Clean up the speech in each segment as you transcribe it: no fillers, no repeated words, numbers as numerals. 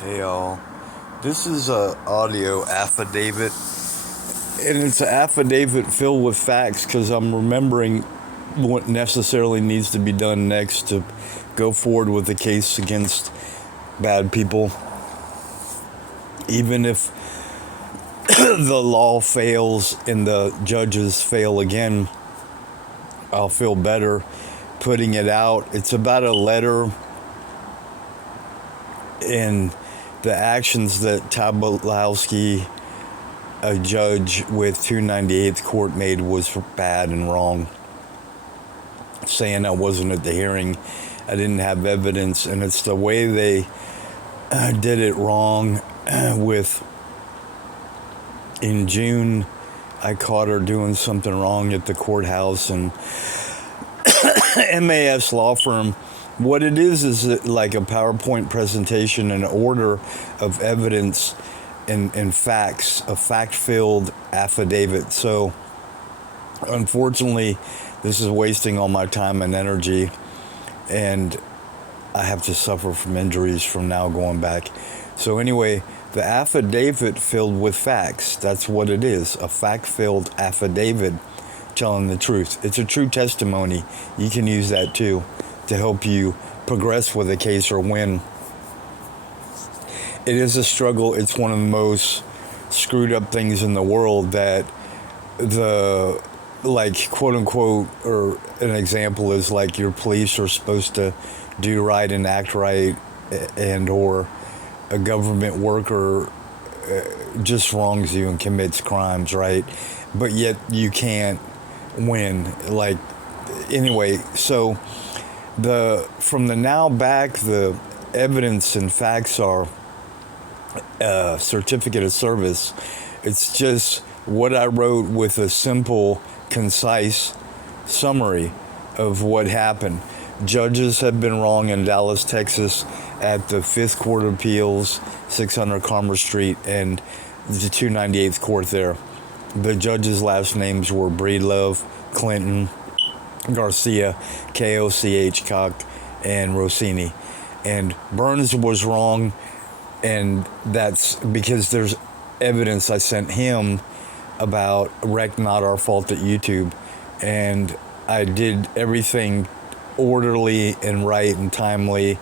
Hey y'all, this is a audio affidavit, and it's an affidavit filled with facts because I'm remembering what necessarily needs to be done next to go forward with the case against bad people. Even if the law fails and the judges fail again, I'll feel better putting it out. It's about a letter and the actions that Tabalowski, a judge with 298th Court, made was bad and wrong. Saying I wasn't at the hearing, I didn't have evidence, and it's the way they did it wrong. In June, I caught her doing something wrong at the courthouse, and MAS law firm. What it is like a PowerPoint presentation, an order of evidence and facts, a fact-filled affidavit. So, unfortunately, this is wasting all my time and energy, and I have to suffer from injuries from now going back. So anyway, the affidavit filled with facts, that's what it is, a fact-filled affidavit telling the truth. It's a true testimony. You can use that too to help you progress with a case or win. It is a struggle. It's one of the most screwed up things in the world that the, like, quote unquote, or an example is like your police are supposed to do right and act right, and or a government worker just wrongs you and commits crimes, right? But yet you can't win. Like, anyway, so from the now back, the evidence and facts are certificate of service. It's just what I wrote with a simple, concise summary of what happened. Judges have been wrong in Dallas, Texas, at the 5th Court of Appeals, 600 Commerce Street, and the 298th Court there. The judges' last names were Breedlove, Clinton, Garcia, Koch, Koch, and Rossini. And Burns was wrong, and that's because there's evidence I sent him about Wreck Not Our Fault at YouTube, and I did everything orderly and right and timely.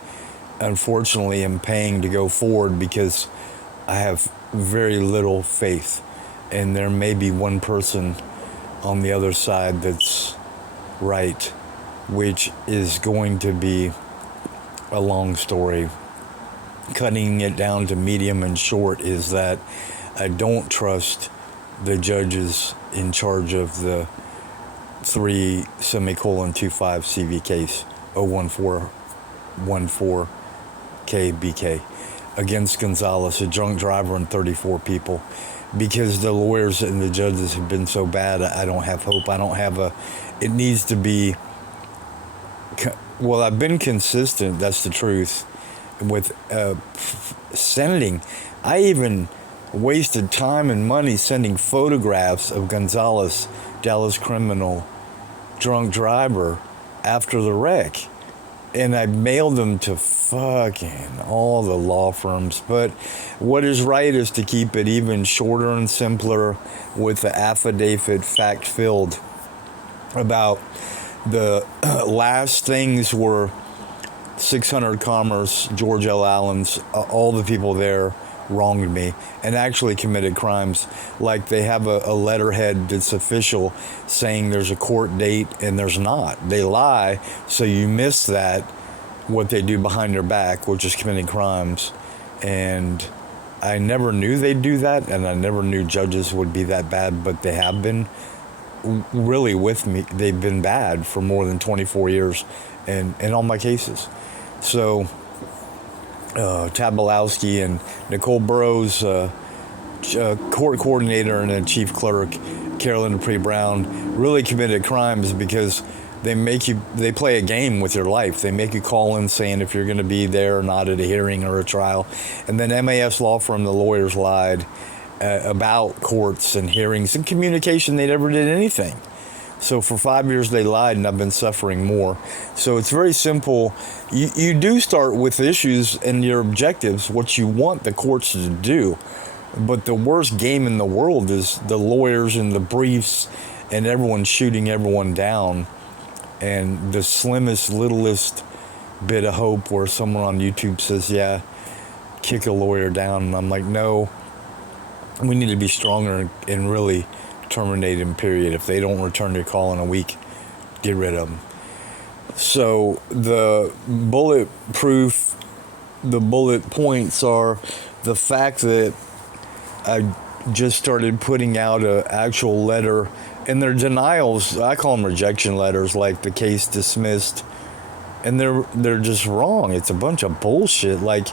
Unfortunately, I'm paying to go forward because I have very little faith, and there may be one person on the other side that's right, which is going to be a long story. Cutting it down to medium and short is that I don't trust the judges in charge of the 3:25 CV case 01414 KBK against Gonzalez, a drunk driver, and 34 people, because the lawyers and the judges have been so bad. I don't have hope. I don't have it needs to be, well, I've been consistent, that's the truth, with sending. I even wasted time and money sending photographs of Gonzalez, Dallas criminal, drunk driver, after the wreck. And I mailed them to fucking all the law firms. But what is right is to keep it even shorter and simpler with the affidavit fact-filled about the last things were 600 Commerce, George L. Allen's, all the people there wronged me and actually committed crimes. Like, they have a letterhead that's official saying there's a court date, and there's not. They lie, so you miss that, what they do behind their back, which is committing crimes. And I never knew they'd do that, and I never knew judges would be that bad, but they have been really with me. They've been bad for more than 24 years in all my cases. So Tabalowski and Nicole Burrows, court coordinator and a chief clerk, Carolyn Dupree Brown, really committed crimes because they play a game with your life. They make you call in saying if you're going to be there or not at a hearing or a trial. And then MAS law firm, the lawyers lied about courts and hearings and communication. They never did anything. So for 5 years they lied, and I've been suffering more. So it's very simple. You do start with issues and your objectives, what you want the courts to do. But the worst game in the world is the lawyers and the briefs and everyone shooting everyone down. And the slimmest, littlest bit of hope where someone on YouTube says, yeah, kick a lawyer down. And I'm like, no, we need to be stronger and really terminate them, period. If they don't return your call in a week, get rid of them. So the bullet points are the fact that I just started putting out an actual letter, and their denials, I call them rejection letters, like the case dismissed, and they're just wrong. It's a bunch of bullshit. Like,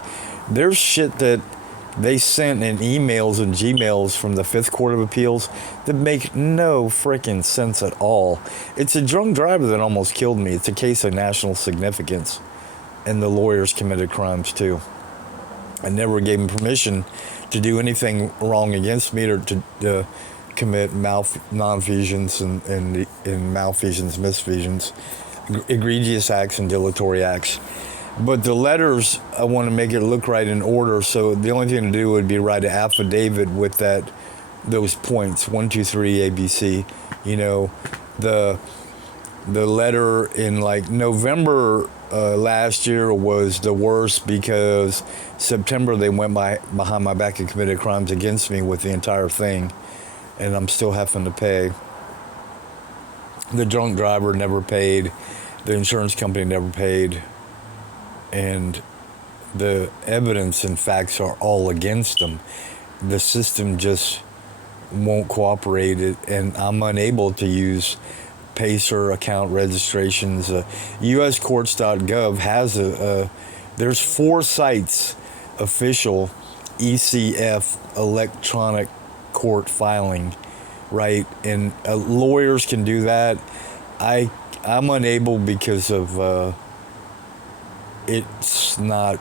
there's shit that they sent in emails and Gmails from the Fifth Court of Appeals that make no freaking sense at all. It's a drunk driver that almost killed me. It's a case of national significance, and the lawyers committed crimes too. I never gave them permission to do anything wrong against me or to commit nonfeasance and malfeasance, misfeasance, egregious acts and dilatory acts. But the letters, I want to make it look right in order. So the only thing to do would be write an affidavit with those points, 1, 2, 3, ABC. You know, the letter in like November last year was the worst because September they went behind my back and committed crimes against me with the entire thing, and I'm still having to pay. The drunk driver never paid. The insurance company never paid. And the evidence and facts are all against them. The system just won't cooperate, and I'm unable to use PACER account registrations. UScourts.gov has there's 4 sites, official ECF, electronic court filing, right? And lawyers can do that. I'm unable because of it's not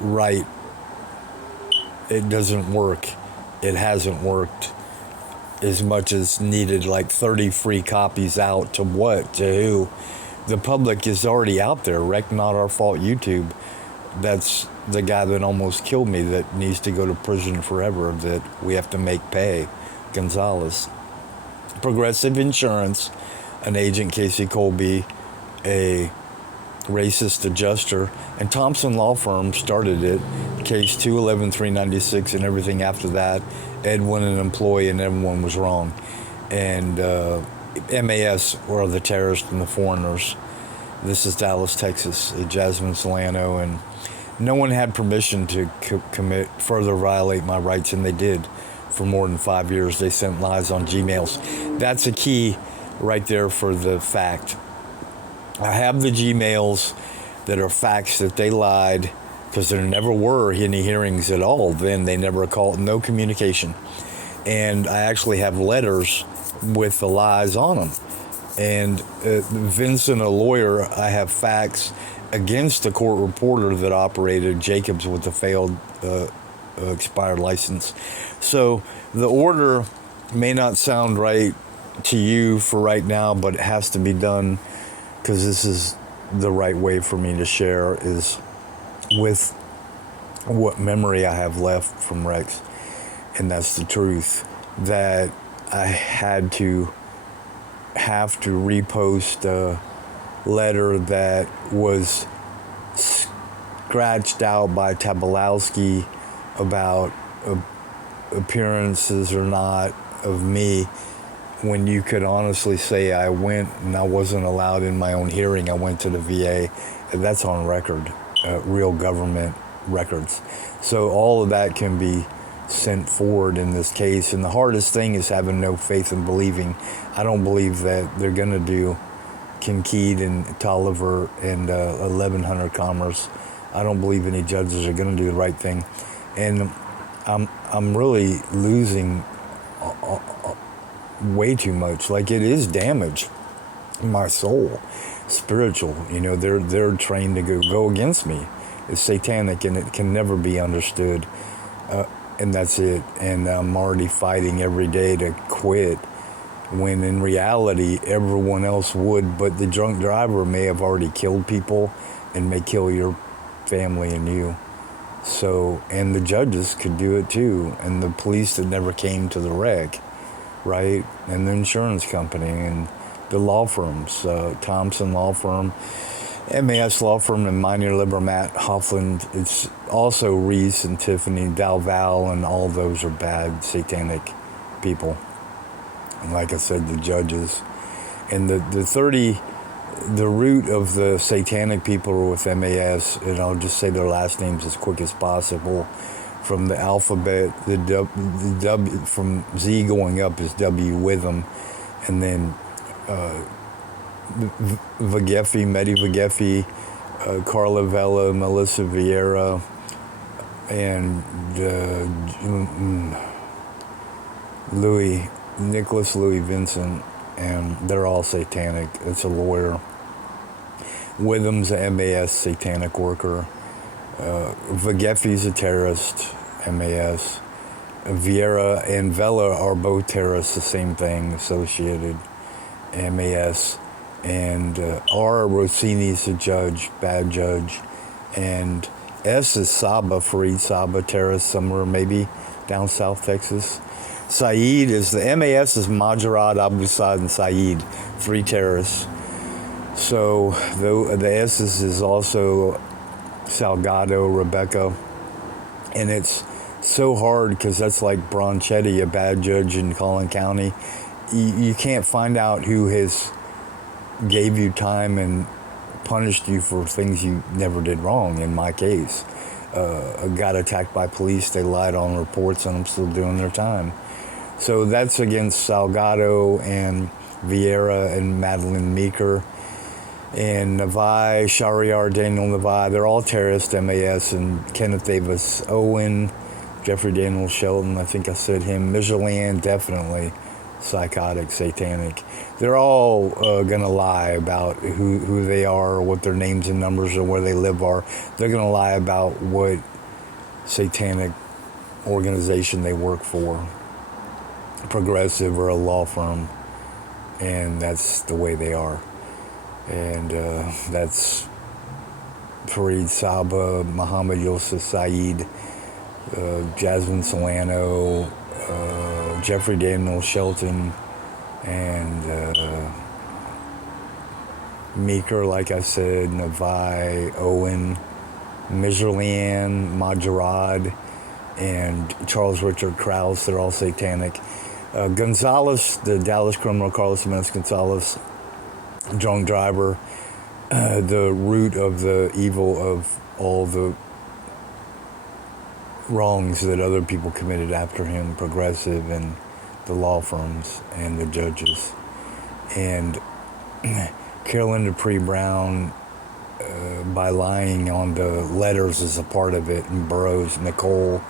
right. It doesn't work. It hasn't worked as much as needed, like 30 free copies out to what? To who? The public is already out there. Wreck Not Our Fault YouTube. That's the guy that almost killed me that needs to go to prison forever, that we have to make pay. Gonzalez. Progressive Insurance, an agent, Casey Colby, a racist adjuster, and Thompson Law Firm started it, case 211-396, and everything after that. Edwin, an employee, and everyone was wrong. And MAS were the terrorists and the foreigners. This is Dallas, Texas, Jasmine Solano, and no one had permission to further violate my rights, and they did for more than 5 years. They sent lies on Gmails. That's a key right there for the fact. I have the Gmails that are facts that they lied, because there never were any hearings at all. Then they never called, no communication. And I actually have letters with the lies on them. And Vincent, a lawyer, I have facts against the court reporter that operated Jacobs with a failed expired license. So the order may not sound right to you for right now, but it has to be done, because this is the right way for me to share, is with what memory I have left from Rex. And that's the truth, that I have to repost a letter that was scratched out by Tabalowski about appearances or not of me, when you could honestly say I went and I wasn't allowed in my own hearing. I went to the VA. That's on record, real government records. So all of that can be sent forward in this case. And the hardest thing is having no faith and believing. I don't believe that they're going to do Kincaid and Tolliver and 1100 Commerce. I don't believe any judges are going to do the right thing. And I'm really losing way too much. Like, it is damage my soul, spiritual. You know, they're trained to go against me. It's satanic, and it can never be understood. And that's it. And I'm already fighting every day to quit, when in reality everyone else would, but the drunk driver may have already killed people and may kill your family and you. So, and the judges could do it too, and the police that never came to the wreck, right? And the insurance company and the law firms, Thompson Law Firm, MAS Law Firm, and Minor Matt Hoffland. It's also Reese and Tiffany Dalval, and all those are bad satanic people. And like I said, the judges. And the root of the satanic people are with MAS, and I'll just say their last names as quick as possible. From the alphabet, the W from Z going up is W with them, and then Vageffi, Medi Vageffi, Carla Vela, Melissa Vieira, and Nicholas Louis Vincent, and they're all satanic. It's a lawyer. Witham's a MAS satanic worker. Vageffi's a terrorist, MAS. Vieira and Vela are both terrorists, the same thing, associated, MAS. And R. Rossini's a judge, bad judge. And S is Saba, Fareed Saba, terrorist somewhere, maybe down South Texas. Saeed is, the MAS is Majarad, Abu Saad, and Saeed, 3 terrorists. So the S's is also Salgado, Rebecca. And it's so hard because that's like Bronchetti, a bad judge in Collin County. You can't find out who gave you time and punished you for things you never did wrong. In my case, got attacked by police. They lied on reports, and I'm still doing their time. So that's against Salgado and Vieira and Madeline Meeker and Navai, Shariar, Daniel Navai. They're all terrorists, MAS, and Kenneth Davis Owen, Jeffrey Daniel Shelton, I think I said him. Micheline, definitely psychotic, satanic. They're all going to lie about who they are, or what their names and numbers or where they live are. They're going to lie about what satanic organization they work for, progressive or a law firm, and that's the way they are. And that's Fareed Saba, Muhammad Yusuf Saeed, Jasmine Solano, Jeffrey Daniel Shelton, and Meeker, like I said, Navai, Owen, Micheline, Majarad, and Charles Richard Krause. They're all satanic. Gonzalez, the Dallas criminal, Carlos Jimenez Gonzalez, drunk driver, the root of the evil of all the wrongs that other people committed after him, progressive and the law firms and the judges. And Carolyn Dupree Brown, by lying on the letters, is a part of it, and Burroughs, Nicole,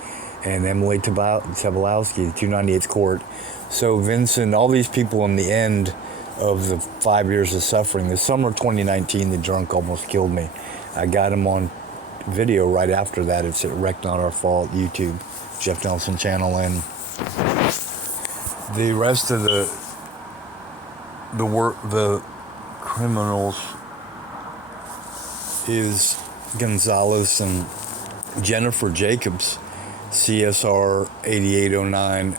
and Emily Tobolowsky, 298th Court. So Vincent, all these people in the end of the 5 years of suffering, the summer of 2019, the drunk almost killed me. I got him on video right after that. It's at Wreck Not Our Fault, YouTube, Jeff Nelson channel, and the rest of the criminals is Gonzalez and Jennifer Jacobs, CSR 8809.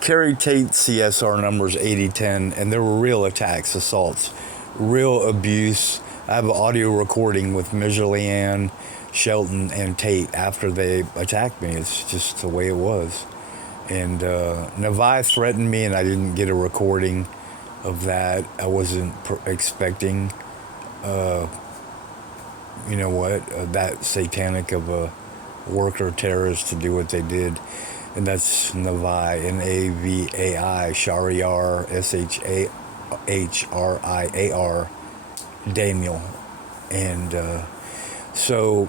Carrie Tate CSR numbers 8010, and there were real attacks, assaults, real abuse. I have an audio recording with Micheline, Shelton, and Tate after they attacked me. It's just the way it was. And Navai threatened me, and I didn't get a recording of that. I wasn't expecting, that satanic of a worker terrorist to do what they did. And that's Navai, Navai, Shahriar, Shahriar, Daniel. And so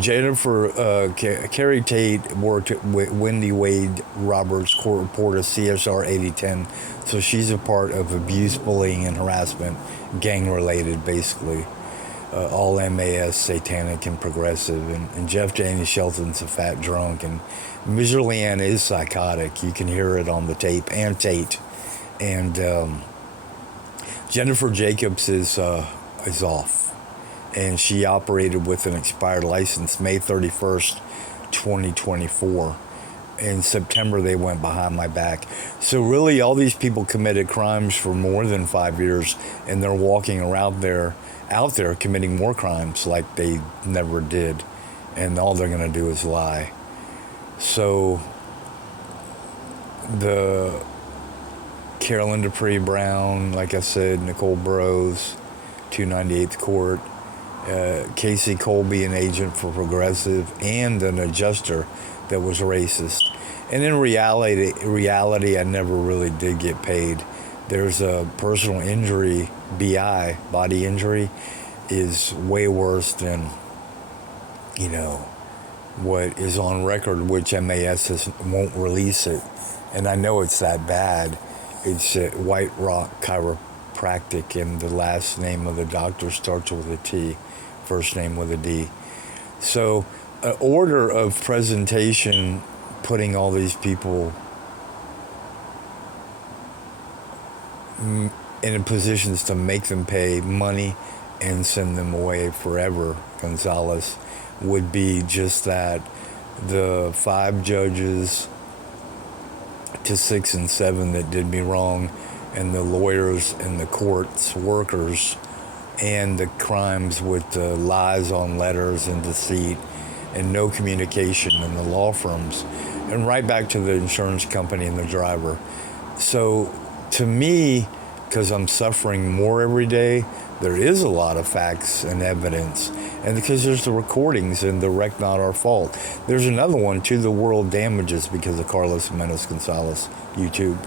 Jennifer, Carrie Tate worked with Wendy Wade Roberts, court reporter, CSR 8010. So she's a part of abuse, bullying, and harassment, gang-related, basically. All MAS, satanic, and progressive. And Jeff Janie Shelton's a fat drunk. And Micheline is psychotic. You can hear it on the tape. And Tate. And Jennifer Jacobs is off, and she operated with an expired license May 31st, 2024. In September, they went behind my back. So really, all these people committed crimes for more than 5 years, and they're walking around out there committing more crimes like they never did, and all they're going to do is lie. So the Carolyn Dupree Brown, like I said, Nicole Burrows, 298th Court, Casey Colby, an agent for Progressive, and an adjuster that was racist. And in reality, I never really did get paid. There's a personal injury, BI, body injury, is way worse than, what is on record, which MAS won't release it. And I know it's that bad. It's at White Rock Chiropractic, and the last name of the doctor starts with a T, first name with a D. So, an order of presentation putting all these people in positions to make them pay money and send them away forever, Gonzalez, would be just that. The 5 judges to 6 and 7 that did me wrong, and the lawyers and the court's workers, and the crimes with the lies on letters and deceit and no communication in the law firms, and right back to the insurance company and the driver. So to me, because I'm suffering more every day, there is a lot of facts and evidence. And because there's the recordings and the wreck not our fault. There's another one, To the World Damages, because of Carlos Jimenez Gonzalez, YouTube.